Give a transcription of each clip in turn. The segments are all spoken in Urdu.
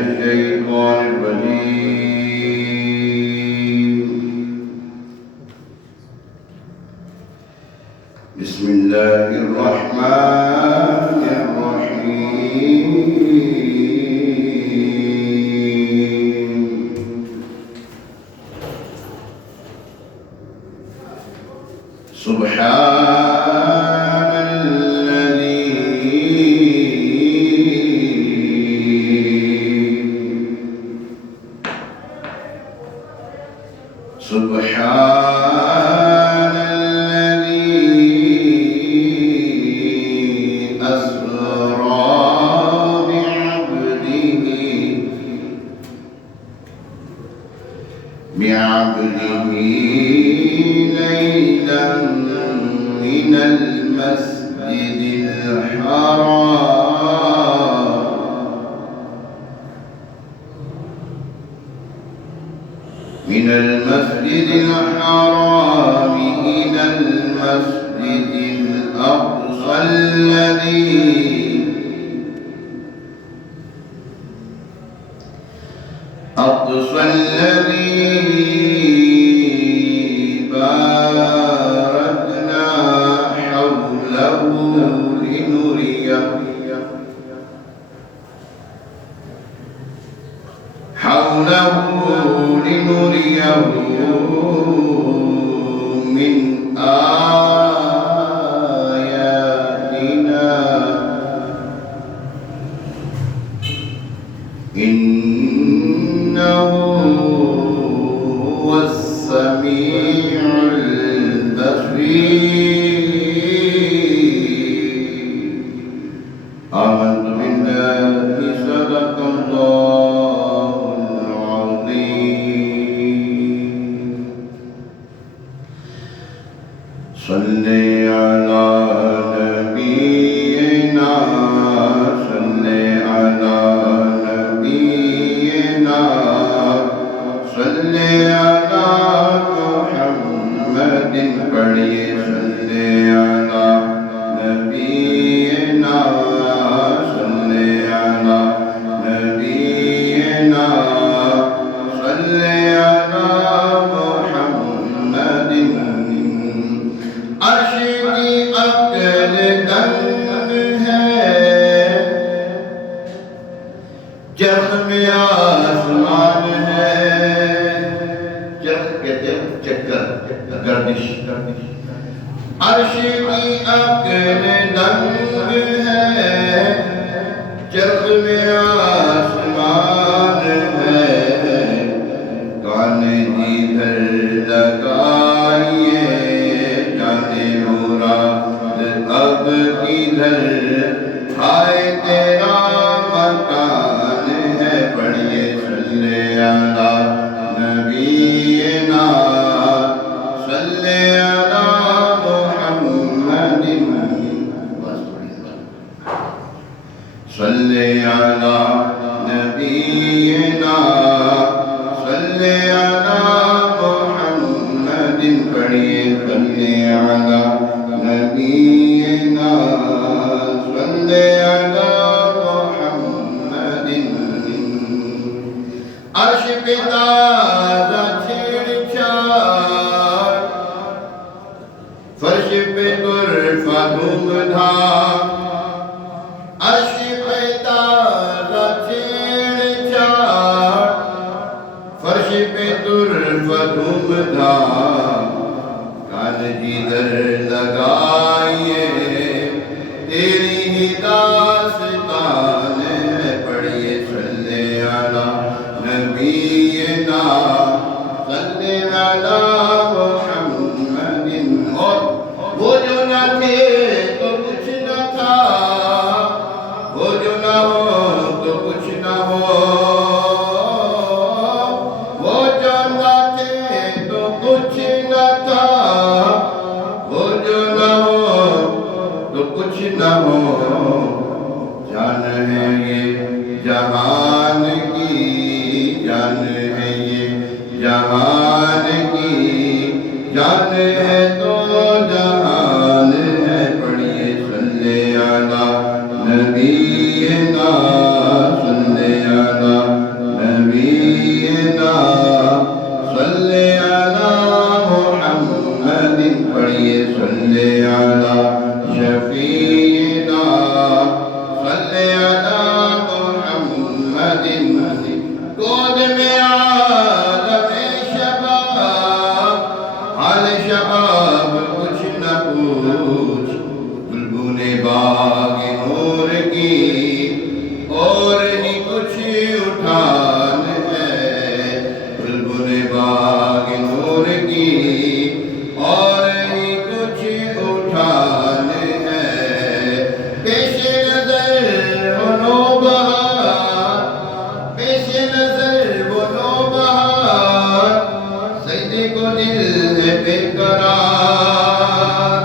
الشيطان الرجيم بسم الله الرحمن الرحيم سبحان الذي أسرى بعبده ليلا من المسجد الحرام إلى المسجد الأقصى الذي باركنا حوله لنريه من آياتنا إنه هو السميع البصير آمنت بالله صدق الله العظيم صل على نبينا صل على نبينا صل على محمد پڑھیے صل على نبينا صل على نبينا صل على محمد عرش کی عقل دنگ ہے زخم آسمان ہے کہتے ہیں چکر گردش عرش کی عقل دنگ ہے زخم آسمان ہے کان جدھر لگائیے جانے مراد اب کدھر ہائے تیرا مکان ہے پڑھیے صل علی نبینا صل علی محمد صل علی نبینا صل علی محمد پڑھیے صل علی نبینا صل علی محمد عرش پہ تازہ چھیڑ چھاڑ فرش پہ طرفہ دھوم دھام عرش پہ تازہ چھیڑ چھاڑ فرش پہ طرفہ دھوم دھام کان جدھر لگائیے تیری ہی داستان ہے پڑھیے صل علی نبینا صل علی محمد اور وہ جو نہ تھے تو کچھ نہ تھا وہ جو نہ ہو تو کچھ نہ ہو وہ جو نہ تھے تو کچھ نہ تھا وہ جو نہ ہو تو کچھ نہ ہو جان ہے یہ جہان کی جان ہے یہ جہان کی جان ہے تو جہان ہے پڑھیے صلی علی نبینا صلی علی دن گود میں عالم شباب، حال شباب کچھ نہ پوچھ، بلبل باغ نور کی اور ہی کچھ اٹھان ہے، بلبل باغ نور کی اور ہی کچھ اٹھان ہے، پیش نظر وہ نوبہار، پیش نظر وہ نوبہار، سجدے کو دل ہے بے قرار،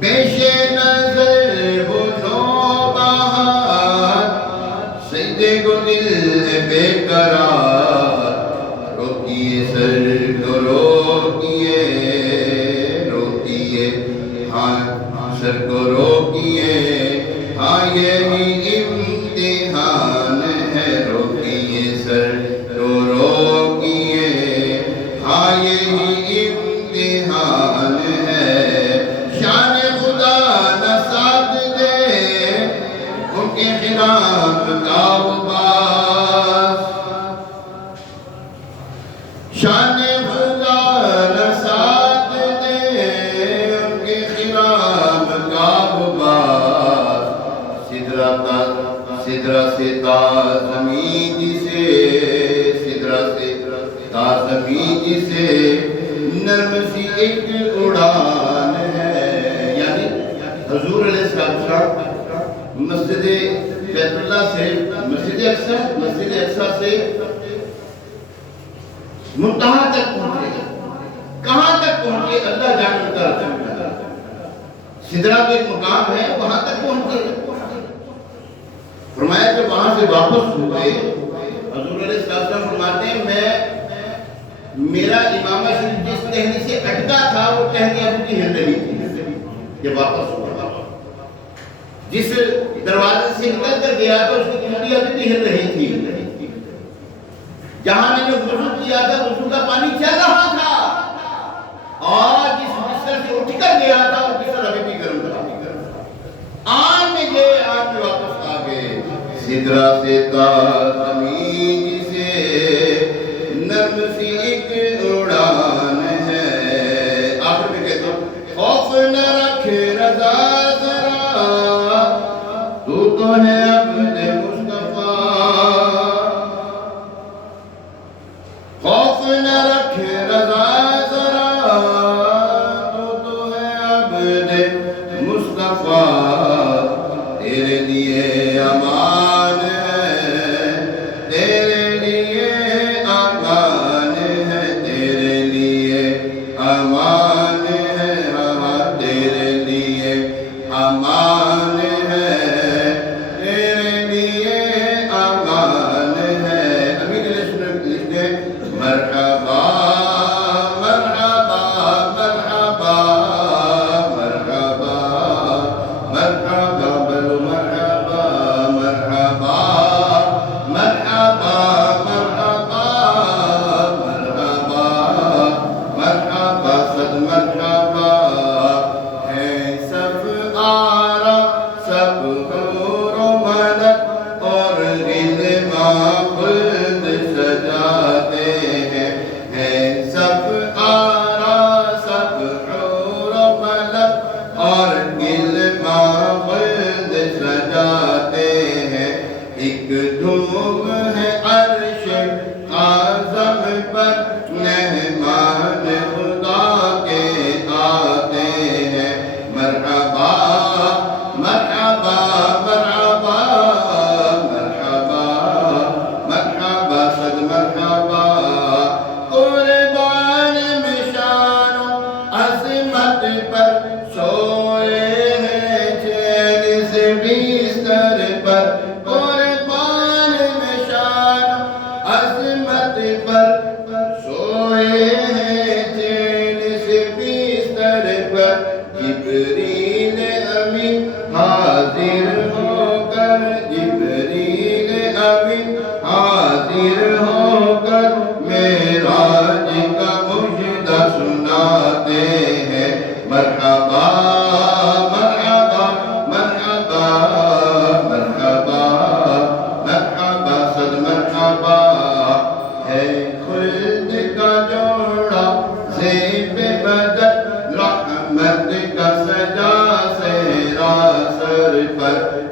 پیش نظر وہ نوبہار، سجدے کو دل ہے بے قرار، روکیے سر کو روکیے، روکیے ہاں سر کو روکیے، ہاں یہی امتحان ہے، روکیے سر کو روکیے، ہاں یہی امتحان ہے، شان خدا نہ ساتھ دے ان کے خلاف کعباز، شان خدا نہ ساتھ دے ان کے خلاف کعباز، سدرہ سے تازمین جسے، سدرہ سے تازمین جسے نرم سی ایک اڑان ہے، یعنی حضور علیہ السلام مسجد بیت اللہ سے مسجد اقصی سے منتہا تک پہنچے، کہاں تک پہنچے اللہ جانتا ہے، سدرہ کا ایک مقام ہے وہاں تک پہنچے، فرمایا کہ وہاں سے واپس ہوئے، حضور علیہ السلام فرماتے ہیں میں میرا امامہ شریف جس ٹہنی سے اٹکا تھا وہ ٹہنی ابھی کی ہل رہی تھی، یہ واپس ہوا، جس دروازے سے نکل کر گیا تھا اس کی کنڈی ابھی بھی ہل رہی تھی، جہاں میں نے وضو کیا تھا وضو کا پانی چل رہا تھا، اور جس بستر سے اٹھ کر گیا تھا وہ بستر ابھی بھی گرم تھا، آن میں گئے آن میں واپس آ گئے، سدرہ سے تازمین سے نرم سی ایک اڑان ہے، آخر میں کہتا ہوں خوف نہ رکھ رضا ذرا، تو ہے عبد مصطفیٰ، خوف نہ رکھ رضا ذرا، تو ہے عبد مصطفیٰ، تیرے لیے امان ہے، تیرے لیے امان ہے، تیرے لیے امان ہے، ہاں تیرے لیے امان ہے، تیرے لیے امان ہے، امین علیہ السلام لکھتے ہیں مرحبا مرحبا مرحبا مرحبا مرحبا بلو مرحبا مرحبا مرحبا مرحبا مرحبا مرحبا صد مرحبا، ہے سب آرا سب حور و ملک اور غلمان خلد سجاتے ہیں، ہے سب آرا سب حور و ملک اور غلمان خلد سجاتے ہیں، ایک دھوم ہے عرش اعظم پر مہمان خدا کے آتے ہیں، مرحبا مرحبا مرحبا مرحبا مرحبا صد مرحبا، قربان میں شان و عظمت پر سوئے ہیں چین سے بستر پر، قربان میں شان و عظمت پر سوئے ہیں چین سے بستر پر، جبریل امین حاضر ہو کر، جبریل امین حاضر ہو کر معراج کا مجدہ سناتے ہیں، مرحبا